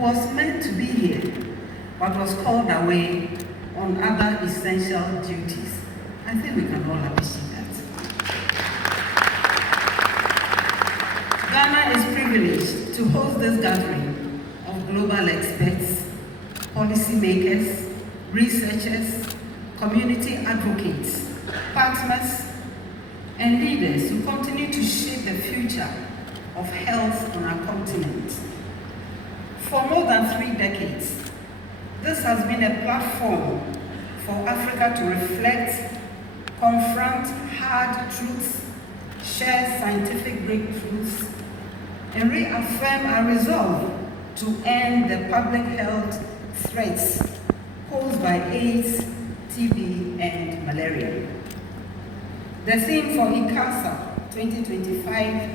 was meant to be here, but was called away on other essential duties. I think we can all appreciate that. Ghana is privileged to host this gathering of global experts, policymakers, researchers, community advocates, partners, and leaders who continue to shape the future of health on our continent. For more than 3 decades, this has been a platform for Africa to reflect, confront hard truths, share scientific breakthroughs, and reaffirm our resolve to end the public health threats posed by AIDS, TB, and malaria. The theme for Icasa 2025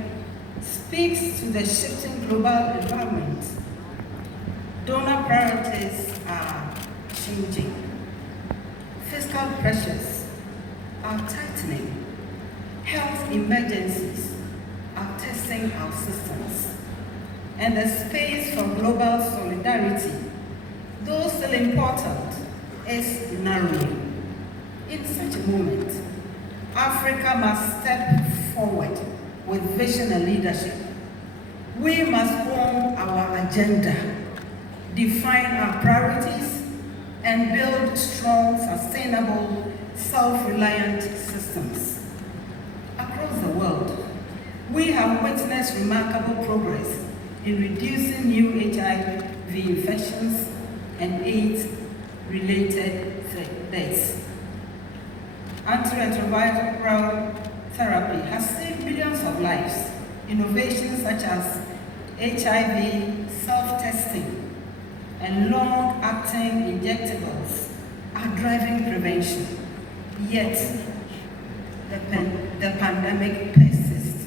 speaks to the shifting global environment. Donor priorities are changing. Fiscal pressures are tightening. Health emergencies are testing our systems. And the space for global solidarity, though still important, is narrowing. In such a moment, Africa must step forward with vision and leadership. We must own our agenda, define our priorities, and build strong, sustainable, self-reliant systems. Across the world, we have witnessed remarkable progress in reducing new HIV infections and AIDS-related deaths. Antiretroviral therapy has saved millions of lives. Innovations such as HIV self-testing and long-acting injectables are driving prevention. Yet, the pandemic persists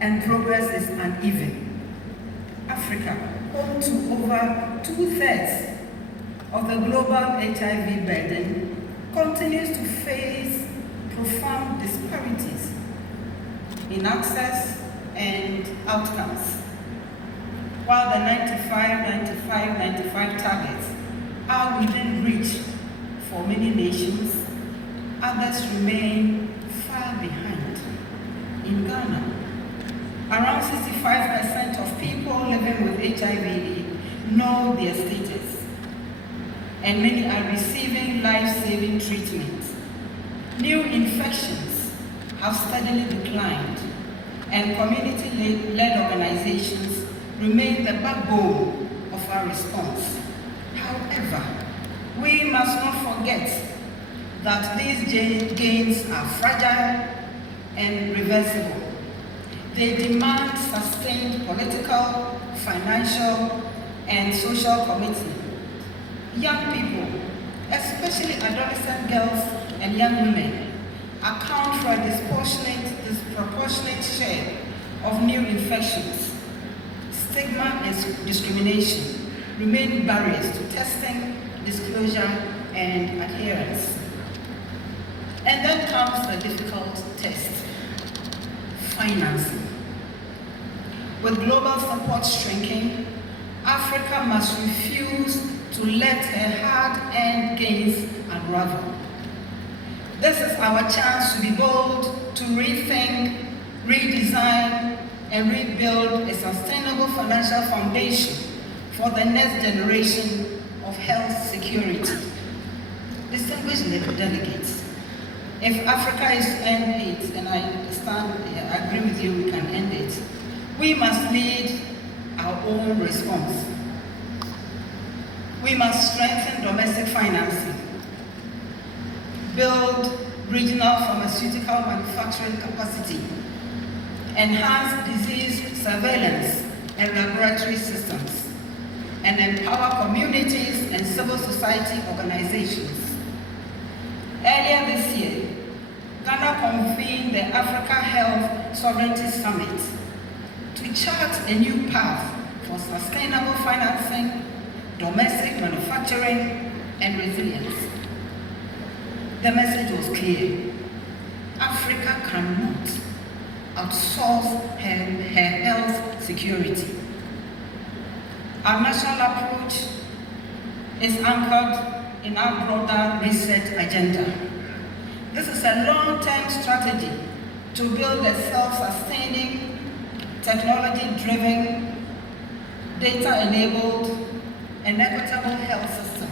and progress is uneven. Africa, home to over 2/3 of the global HIV burden, continues to face profound disparities in access and outcomes. While the 95 targets are within reach for many nations, others remain far behind. In Ghana, around 65% of people living with HIV know their status, and many are receiving life-saving treatment. New infections have steadily declined, and community-led organizations remain the backbone of our response. However, we must not forget that these gains are fragile and reversible. They demand sustained political, financial, and social commitment. Young people, especially adolescent girls and young women, account for a disproportionate share of new infections. Stigma and discrimination remain barriers to testing, disclosure, and adherence. And then comes the difficult test: financing. With global support shrinking, Africa must refuse to let her hard-earned gains unravel. This is our chance to be bold, to rethink, redesign, and rebuild a sustainable financial foundation for the next generation of health security. Distinguished delegates, if Africa is to end AIDS, and I agree with you, we can end it, we must lead our own response. We must strengthen domestic financing, build regional pharmaceutical manufacturing capacity, enhance disease surveillance and laboratory systems, and empower communities and civil society organizations. Earlier this year, Ghana convened the Africa Health Sovereignty Summit to chart a new path for sustainable financing, domestic manufacturing, and resilience. The message was clear: Africa cannot outsource her health security. Our national approach is anchored in our broader reset agenda. This is a long-term strategy to build a self-sustaining, technology-driven, data-enabled, and equitable health system.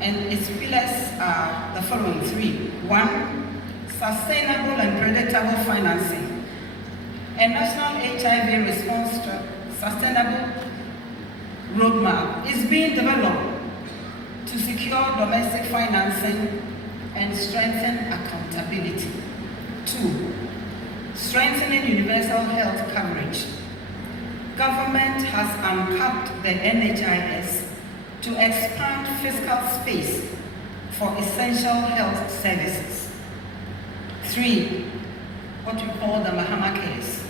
And its pillars are the following three. One, sustainable and predictable financing. A national HIV response to sustainable roadmap is being developed to secure domestic financing and strengthen accountability. Two, strengthening universal health coverage. Government has uncapped the NHIS to expand fiscal space for essential health services. Three, what we call the Mahama Cares,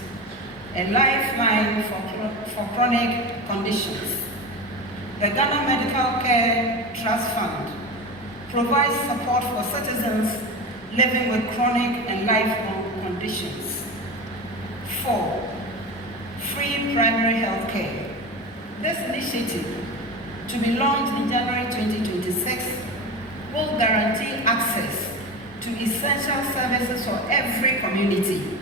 a lifeline for chronic conditions. The Ghana Medical Care Trust Fund provides support for citizens living with chronic and lifelong conditions. Four, free primary health care. This initiative, to be launched in January 2026, will guarantee access to essential services for every community,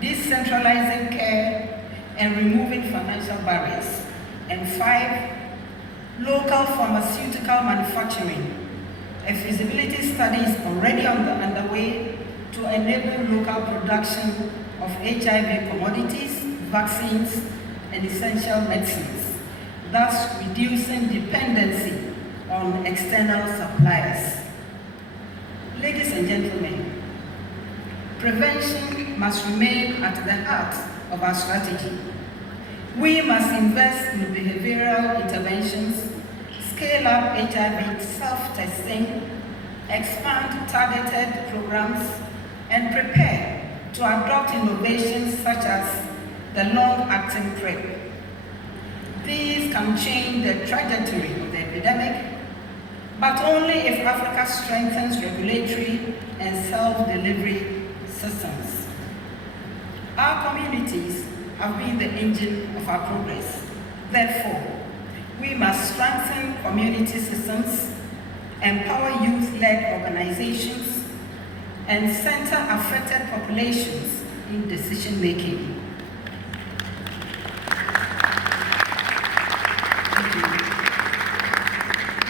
decentralizing care and removing financial barriers. And five, local pharmaceutical manufacturing. A feasibility study is already underway to enable local production of HIV commodities, vaccines, and essential medicines, thus reducing dependency on external suppliers. Ladies and gentlemen, prevention must remain at the heart of our strategy. We must invest in behavioral interventions, scale up HIV self-testing, expand targeted programs, and prepare to adopt innovations such as the long-acting PrEP. These can change the trajectory of the epidemic, but only if Africa strengthens regulatory and self-delivery systems. Our communities have been the engine of our progress. Therefore, we must strengthen community systems, empower youth-led organizations, and center affected populations in decision-making.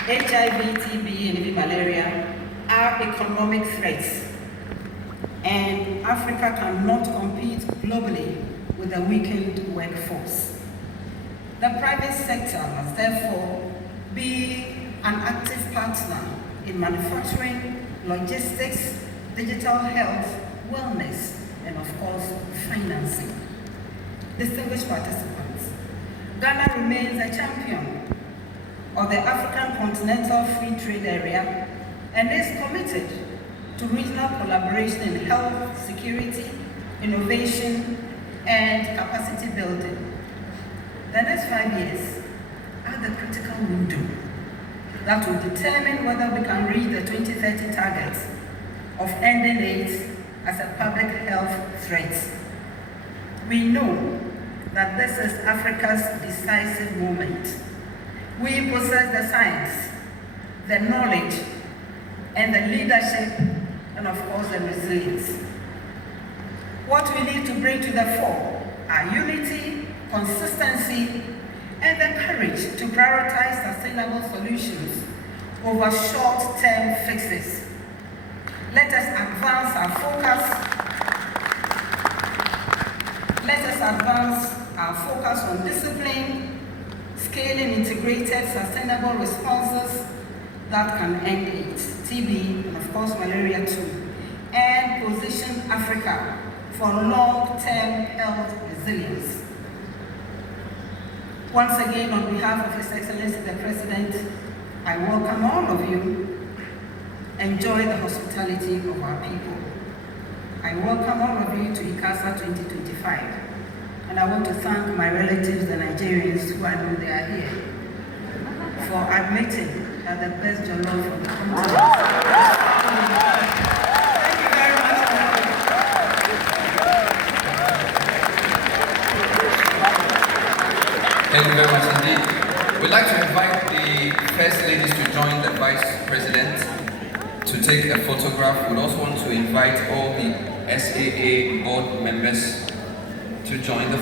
HIV, TB, and malaria are economic threats, and Africa cannot compete globally with a weakened workforce. The private sector must therefore be an active partner in manufacturing, logistics, digital health, wellness, and of course, financing. Distinguished participants, Ghana remains a champion of the African Continental Free Trade Area and is committed to regional collaboration in health, security, innovation, and capacity building. The next 5 years are the critical window that will determine whether we can reach the 2030 targets of ending AIDS as a public health threat. We know that this is Africa's decisive moment. We possess the science, the knowledge, and the leadership, and of course the resilience. What we need to bring to the fore are unity, consistency, and the courage to prioritize sustainable solutions over short-term fixes. Let us advance our focus on discipline, scaling integrated sustainable responses that can end AIDS, TB, and of course malaria too, and position Africa for long-term health resilience. Once again, on behalf of His Excellency the President, I welcome all of you. Enjoy the hospitality of our people. I welcome all of you to Icasa 2025. And I want to thank my relatives, the Nigerians, who I know they are here, for admitting that the best jollof from the continent. Thank you very much. Thank you very much indeed. We'd like to invite the First Ladies to join the Vice President to take a photograph. We'd also want to invite all the SAA board members to join the photograph.